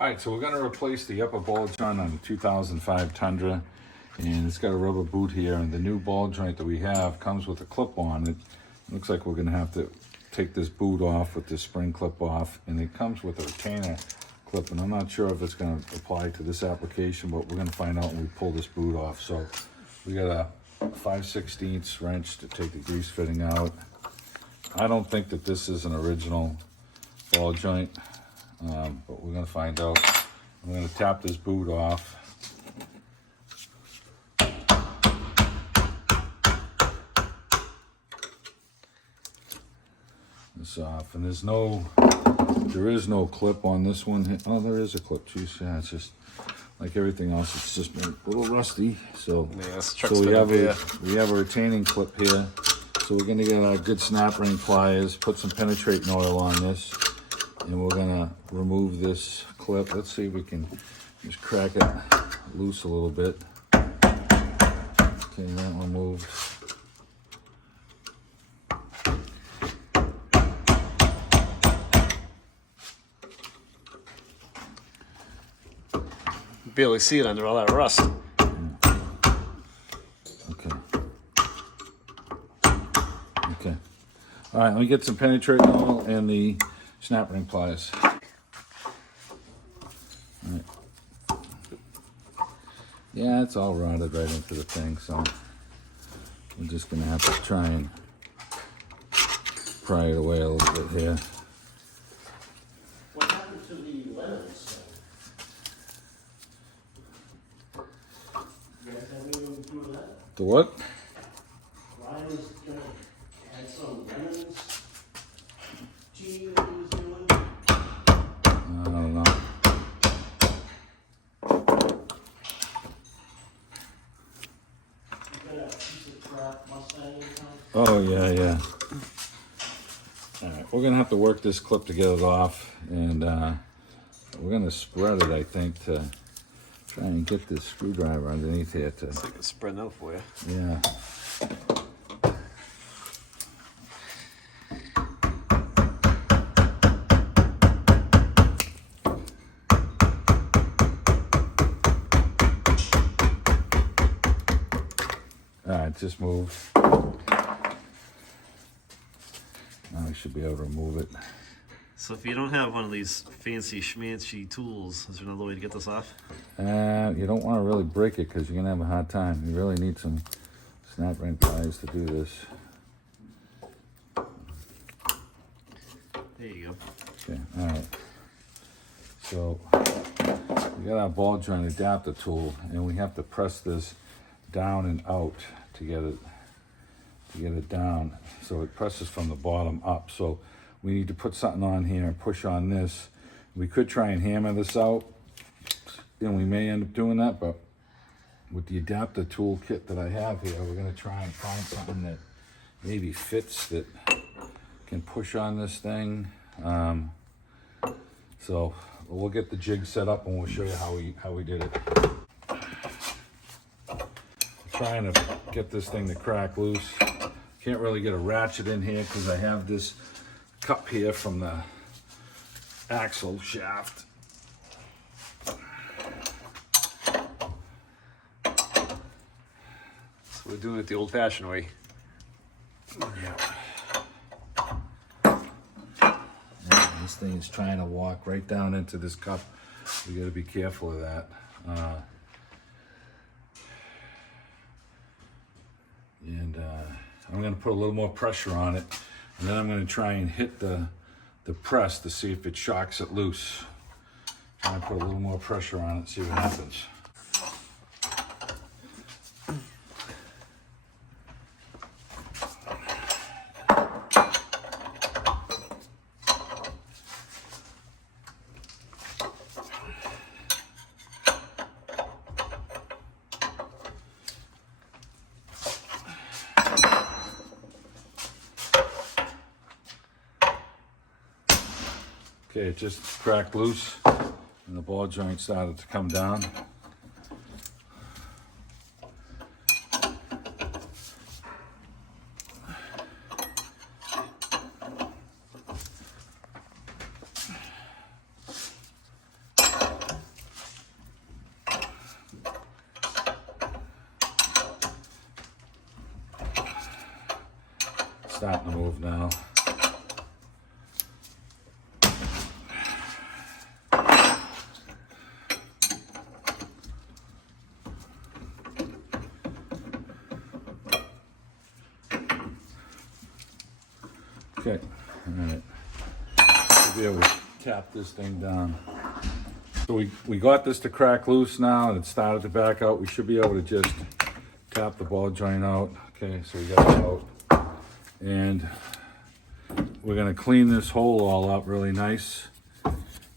Alright, so we're going to replace the upper ball joint on the 2005 Tundra, and it's got a rubber boot here, and the new ball joint that we have comes with a clip on it. Looks like we're going to have to take this boot off with this spring clip off, and it comes with a retainer clip, and I'm not sure if it's going to apply to this application, but we're going to find out when we pull this boot off. So we got a 5/16 wrench to take the grease fitting out. I don't think that this is an original ball joint, but we're going to find out. I'm going to tap this boot off. This off, and there is no clip on this one. Oh, there is a clip. Jeez, yeah, it's just like everything else. It's just been a little rusty. So, yeah, so we have a retaining clip here. So we're going to get our good snap ring pliers, put some penetrating oil on this, and we're going to remove this clip. Let's see if we can just crack it loose a little bit. Okay, that one moved. Barely see it under all that rust. Okay. Okay. All right, let me get some penetrating oil and the snap ring pliers. All right. Yeah, it's all rotted right into the thing, so we're just gonna have to try and pry it away a little bit here. What happened to the lemons? You guys have anything to do with that? The what? Ryan's had some lemons tea that he was doing. I don't know. You got a piece of crap Mustang in town? Oh, yeah, yeah. All right, we're gonna have to work this clip to get it off, and we're gonna spread it, I think, to try and get this screwdriver underneath here to, It's like it's spreading out for you. yeah. All right, just move. Now I should be able to remove it. So if you don't have one of these fancy schmancy tools, is there another way to get this off? You don't want to really break it because you're gonna have a hard time. You really need some snap ring pliers to do this. There you go. Okay, all right. So we got our ball joint adapter tool, and we have to press this down and out to get it down. So it presses from the bottom up. So we need to put something on here and push on this. We could try and hammer this out, and we may end up doing that, but with the adapter tool kit that I have here, we're gonna try and find something that maybe fits, that can push on this thing. So we'll get the jig set up and we'll show you how we did it. Trying to get this thing to crack loose. Can't really get a ratchet in here because I have this cup here from the axle shaft. So we're doing it the old-fashioned way. Yeah. This thing is trying to walk right down into this cup. We got to be careful of that. I'm going to put a little more pressure on it, and then I'm going to try and hit the press to see if it shocks it loose. Try and put a little more pressure on it, see what happens. Okay, it just cracked loose and the ball joint started to come down. starting to move now. Okay, all right. We'll be able to tap this thing down. So we got this to crack loose now, and it started to back out. We should be able to just tap the ball joint out. Okay, so we got it out. And we're gonna clean this hole all up really nice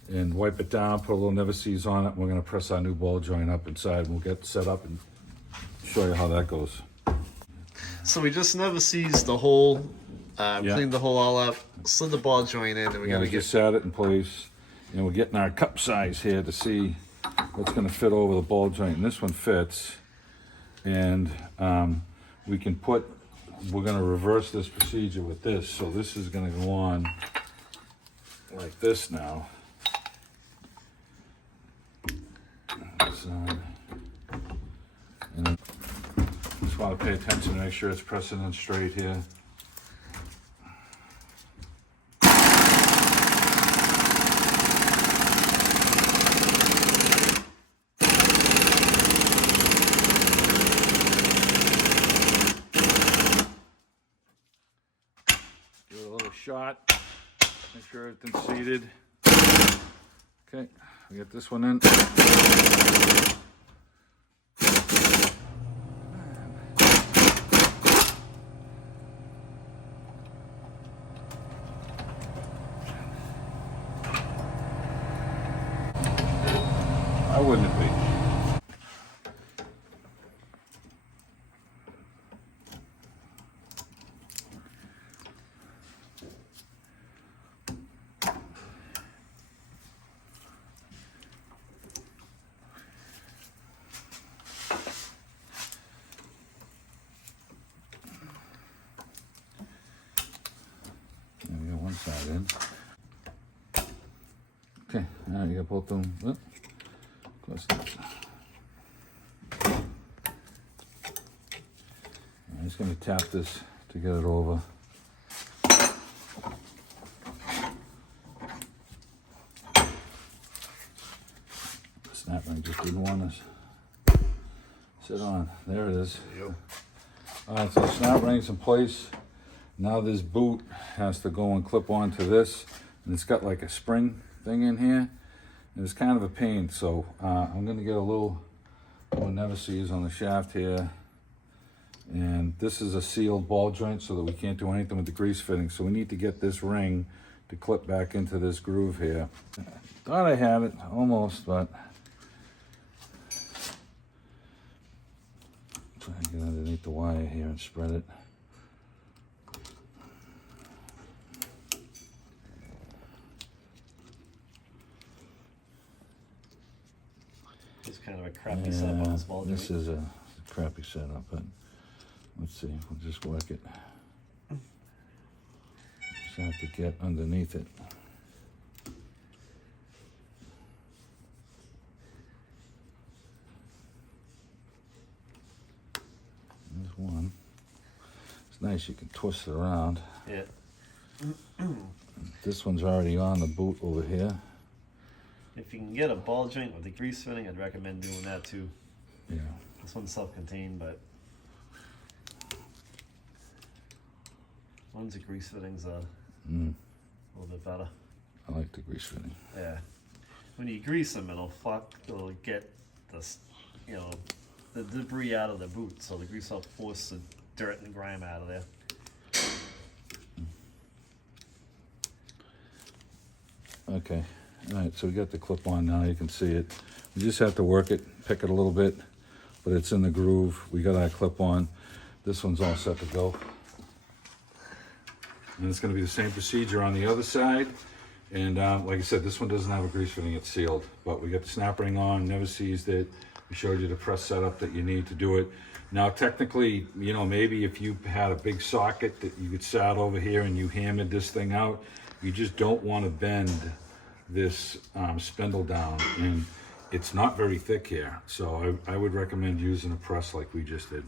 and wipe it down, put a little never sees on it. We're gonna press our new ball joint up inside. We'll get set up and show you how that goes. So we just never seized the hole, Yeah. cleaned the hole all up, slid the ball joint in, and we're Yeah, gonna we just sat it in place, and we're getting our cup size here to see what's gonna fit over the ball joint. And this one fits. And we can we're gonna reverse this procedure with this. So this is gonna go on like this now. And then just wanna pay attention to make sure it's pressing in straight here. Give it a little shot, make sure everything's seated. Okay, we get this one in. Why wouldn't it be? We got one side in. Okay, all right, you got both of them. Oh, close that. I'm just going to tap this to get it over. The snap ring just didn't want us. Sit on. There it is. All right, so the snap ring's in place. Now this boot has to go and clip onto this, and it's got like a spring thing in here, and it's kind of a pain. So I'm gonna get a little never sees on the shaft here, and this is a sealed ball joint so that we can't do anything with the grease fitting. So we need to get this ring to clip back into this groove here. Thought I had it almost, but try to get underneath the wire here and spread it. It's kind of a crappy setup on this ball joint. This is a crappy setup, but let's see. We'll just work it. Just have to get underneath it. There's one. It's nice. You can twist it around. Yeah. This one's already on the boot over here. If you can get a ball joint with a grease fitting, I'd recommend doing that too. Yeah. This one's self-contained, but one's a grease fitting's a little bit better. I like the grease fitting. Yeah. When you grease them, it'll get this, the debris out of the boot, so the grease will force the dirt and grime out of there. Okay. All right, so we got the clip on now. You can see it. We just have to work it, pick it a little bit, but it's in the groove. We got our clip on. This one's all set to go. And it's going to be the same procedure on the other side. And like I said, this one doesn't have a grease fitting. It's sealed. But we got the snap ring on, never seized it. We showed you the press setup that you need to do it. Now, technically, maybe if you had a big socket that you could sat over here and you hammered this thing out, you just don't want to bend this spindle down, and it's not very thick here, so I would recommend using a press like we just did.